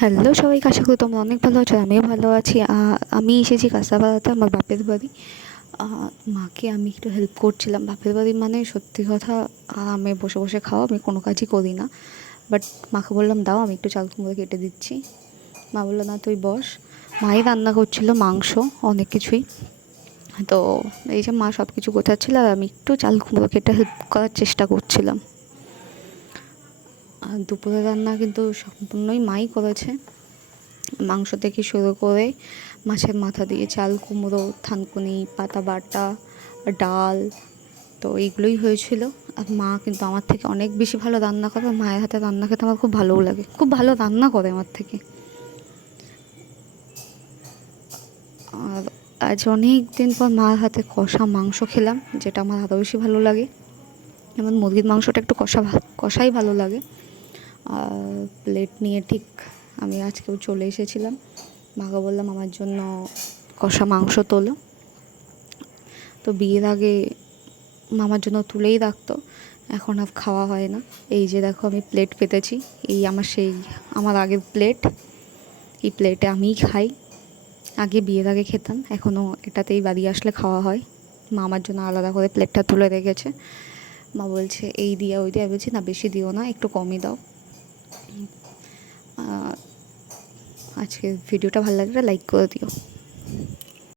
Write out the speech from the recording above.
Hello সবাইকে, আশা করি তোমরা অনেক ভালো আছো। আমিও ভালো আছি। আমি এসেছি কাঁচাপাড়াতে, আমার বাপের বাড়ি। মাকে আমি একটু হেল্প করছিলাম। বাপের বাড়ি মানে সত্যি কথা, আমি বসে বসে খাও, আমি কোনো কাজই করি না। বাট মাকে বললাম দাও, আমি একটু চাল কুমড়ো কেটে দিচ্ছি। মা বললো না, তুই বস। মাই রান্না করছিল মাংস, অনেক কিছুই। তো এই যে মা সব কিছু গোছাচ্ছিল আর আমি একটু চাল কুমড়ো কেটে হেল্প করার চেষ্টা করছিলাম। আর দুপুরে রান্না কিন্তু সম্পূর্ণই মাই করেছে। মাংস থেকে শুরু করে মাছের মাথা দিয়ে চাল কুমড়ো, থানকুনি পাতা বাটা, ডাল, তো এইগুলোই হয়েছিল। আর মা কিন্তু আমার থেকে অনেক বেশি ভালো রান্না করে। মায়ের হাতে রান্না খেতে আমার খুব ভালোও লাগে, খুব ভালো রান্না করে আমার থেকে। আর আজ অনেক দিন পর মার হাতে কষা মাংস খেলাম, যেটা আমার আরও বেশি ভালো লাগে। যেমন মুরগির মাংসটা একটু কষাই ভালো লাগে। আর প্লেট নিয়ে ঠিক আমি আজকেও চলে এসেছিলাম। মাকে বললাম আমার জন্য কষা মাংস তোলো। তো বিয়ের আগে মামার জন্য তুলেই রাখতো, এখন আর খাওয়া হয় না। এই যে দেখো, আমি প্লেট পেতেছি, এই আমার আগের প্লেট। এই প্লেটে আমিই খাই। আগে বিয়ের আগে খেতাম, এখনও এটাতেই বাড়ি আসলে খাওয়া হয়। মা আমার জন্য আলাদা করে প্লেটটা তুলে রেখেছে। মা বলছে এই দিয়ে ওই দিয়ে, বলছি না বেশি দিও না, একটু কমই দাও। আজকের ভিডিওটা ভালো লাগলে লাইক করে দিও।